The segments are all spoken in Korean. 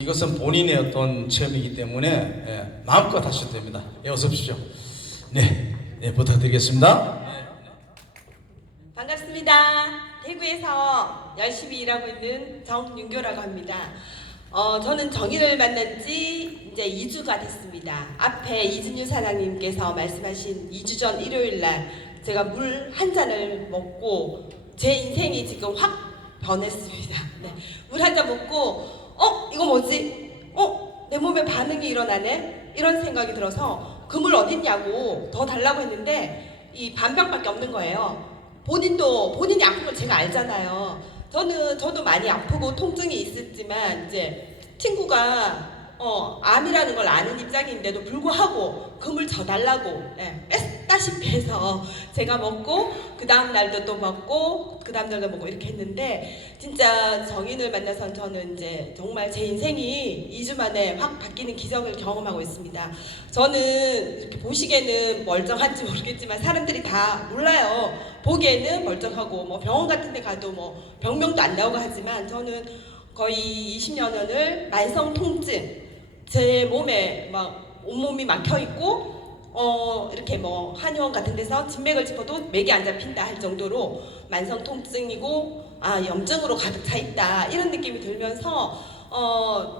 이것은 본인의 어떤 체험이기 때문에 마음껏 하셔도 됩니다. 어서 오십시오. 네, 부탁드리겠습니다. 반갑습니다. 대구에서 열심히 일하고 있는 정윤교라고 합니다. 저는 정희를 만난 지 이제 2주가 됐습니다. 앞에 이진유 사장님께서 말씀하신 2주 전 일요일 날 제가 물 한 잔을 먹고 제 인생이 지금 확 변했습니다. 네, 물 한 잔 먹고 이거 뭐지? 내 몸에 반응이 일어나네? 이런 생각이 들어서 그 물 어딨냐고 더 달라고 했는데 이 반병밖에 없는 거예요. 본인이 아픈 걸 제가 알잖아요. 저도 많이 아프고 통증이 있었지만 이제 친구가 암이라는 걸 아는 입장인데도 불구하고 그 물 저 달라고 뺐다시피 해서 제가 먹고 그 다음 날도 또 먹고 그 다음 날도 먹고 이렇게 했는데 진짜 정인을 만나서 저는 이제 정말 제 인생이 2주 만에 확 바뀌는 기적을 경험하고 있습니다. 저는 이렇게 보시기에는 멀쩡한지 모르겠지만 사람들이 다 몰라요. 보기에는 멀쩡하고 뭐 병원 같은 데 가도 뭐 병명도 안 나오고 하지만 저는 거의 20년을 만성 통증, 제 몸에 막 온몸이 막혀 있고 이렇게 뭐 한의원 같은 데서 진맥을 짚어도 맥이 안 잡힌다 할 정도로 만성 통증이고 염증으로 가득 차 있다 이런 느낌이 들면서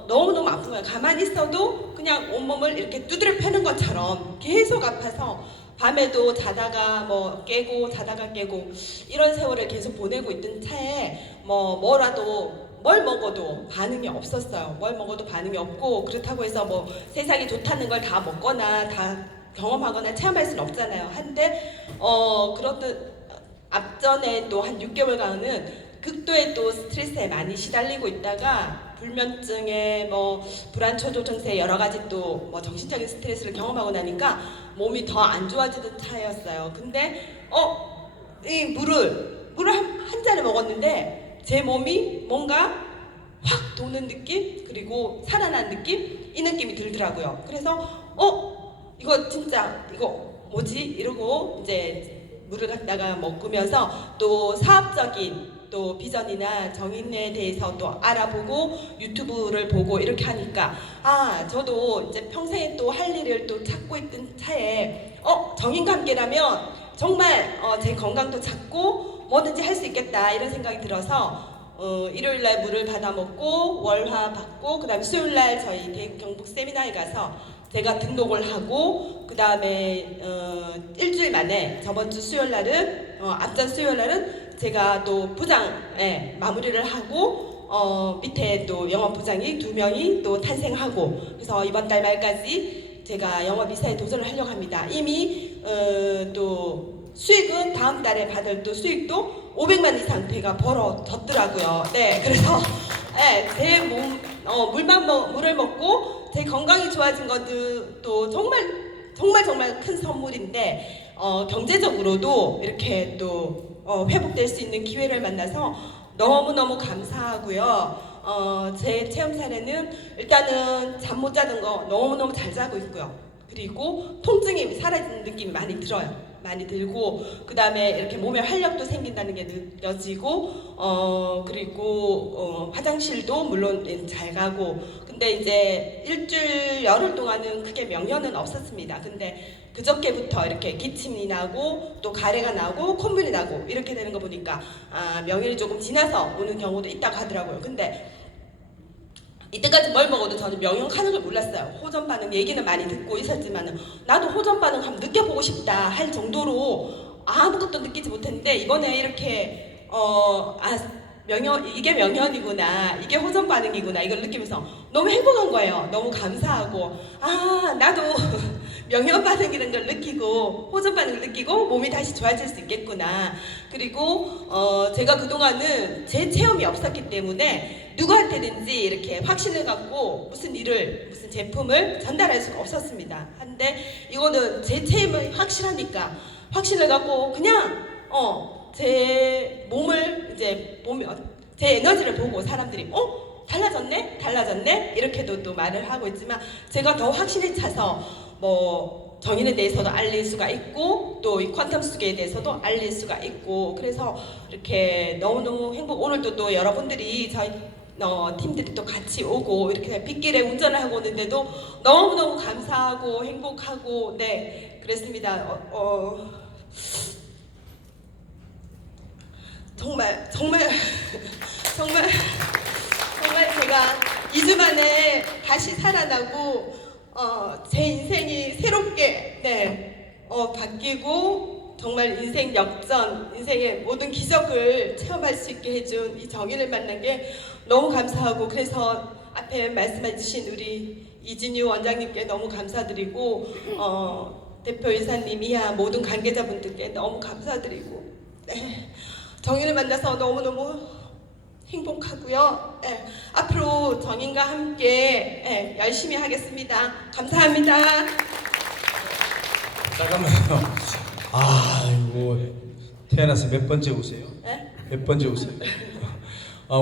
너무너무 아픈 거예요. 가만히 있어도 그냥 온몸을 이렇게 두드려 패는 것처럼 계속 아파서 밤에도 자다가 뭐 깨고 자다가 깨고 이런 세월을 계속 보내고 있던 차에 뭐라도 뭘 먹어도 반응이 없었어요. 뭘 먹어도 반응이 없고 그렇다고 해서 뭐 세상이 좋다는 걸 다 먹거나 다 경험하거나 체험할 수는 없잖아요. 한데 그렇듯 앞전에 또 한 6개월간은 극도의 또 스트레스에 많이 시달리고 있다가 불면증에 뭐 불안초조 증세 여러 가지 또 뭐 정신적인 스트레스를 경험하고 나니까 몸이 더 안 좋아지던 차였어요. 근데 이 물을 한 잔을 먹었는데 제 몸이 뭔가 확 도는 느낌 그리고 살아난 느낌 이 느낌이 들더라고요. 그래서 이거 진짜 이거 뭐지 이러고 이제 물을 갖다가 먹으면서 또 사업적인 또 비전이나 정인에 대해서 또 알아보고 유튜브를 보고 이렇게 하니까 저도 이제 평생에 또 할 일을 또 찾고 있던 차에 정인과 함께라면 정말 제 건강도 찾고 뭐든지 할 수 있겠다 이런 생각이 들어서 일요일날 물을 받아 먹고 월화 받고 그 다음에 수요일날 저희 대구 경북 세미나에 가서 제가 등록을 하고 그 다음에 일주일 만에 저번 주 수요일날은 앞전 수요일날은 제가 또 부장 마무리를 하고 밑에 또 영업부장이 2명이 또 탄생하고 그래서 이번 달 말까지 제가 영업이사에 도전을 하려고 합니다. 이미 또 수익은 다음 달에 받을 또 수익도 500만 이상 제가 벌어졌더라고요. 네, 그래서 제 몸 물을 먹고 제 건강이 좋아진 것도 정말 큰 선물인데 경제적으로도 이렇게 또 회복될 수 있는 기회를 만나서 너무너무 감사하고요. 제 체험 사례는 일단은 잠 못 자는 거 너무너무 잘 자고 있고요. 그리고 통증이 사라지는 느낌이 많이 들어요. 많이 들고 그 다음에 이렇게 몸에 활력도 생긴다는 게 느껴지고 그리고 화장실도 물론 잘 가고 근데 이제 일주일 열흘 동안은 크게 명현은 없었습니다. 근데 그저께부터 이렇게 기침이 나고 또 가래가 나고 콧물이 나고 이렇게 되는 거 보니까 명일이 조금 지나서 오는 경우도 있다고 하더라고요. 근데 이때까지 뭘 먹어도 저는 명형하는 걸 몰랐어요. 호전 반응 얘기는 많이 듣고 있었지만 나도 호전 반응 한번 느껴보고 싶다 할 정도로 아무것도 느끼지 못했는데 이번에 이렇게 이게 명현이구나 이게 호전 반응이구나 이걸 느끼면서 너무 행복한 거예요. 너무 감사하고 나도 명현 반응이라는 걸 느끼고 호전 반응을 느끼고 몸이 다시 좋아질 수 있겠구나. 그리고 제가 그동안은 제 체험이 없었기 때문에 누구한테든지 이렇게 확신을 갖고 무슨 제품을 전달할 수가 없었습니다. 한데 이거는 제 체험이 확실하니까 확신을 갖고 그냥 제 몸을 이제 제 에너지를 보고 사람들이 달라졌네 이렇게도 또 말을 하고 있지만 제가 더 확신에 차서 뭐 정인에 대해서도 알릴 수가 있고 또 이 퀀텀 수계에 대해서도 알릴 수가 있고 그래서 이렇게 너무너무 오늘도 또 여러분들이 저희 팀들이 또 같이 오고 이렇게 빗길에 운전을 하고 오는데도 너무너무 감사하고 행복하고 네 그랬습니다. 정말 정말 정말 제가 2주 만에 다시 살아나고 제 인생이 새롭게 바뀌고 정말 인생 역전, 인생의 모든 기적을 체험할 수 있게 해준 이 정의를 만난 게 너무 감사하고 그래서 앞에 말씀해 주신 우리 이진유 원장님께 너무 감사드리고 대표이사님 이하 모든 관계자분들께 너무 감사드리고 정의를 만나서 너무너무 행복하고요. 앞으로 정인과 함께 열심히 하겠습니다. 감사합니다. 잠깐만요. 아이고 태어나서 몇 번째 우세요? 몇 번째 우세요?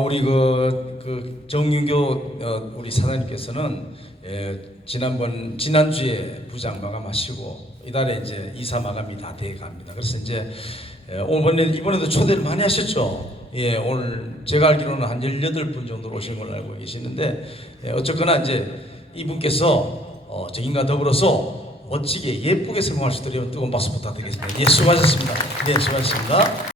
우리 그 정윤교 우리 사장님께서는 지난주에 부장 마감하시고 이달에 이제 이사 마감이 다 돼 갑니다. 그래서 이제 이번에도 초대를 많이 하셨죠. 예, 오늘 제가 알기로는 한 18분 정도 오신 걸로 알고 계시는데 어쨌거나 이제 이분께서 정인과 더불어서 멋지게 예쁘게 성공할 수 있도록 뜨거운 박수 부탁드리겠습니다. 예, 수고하셨습니다. 네, 수고하셨습니다.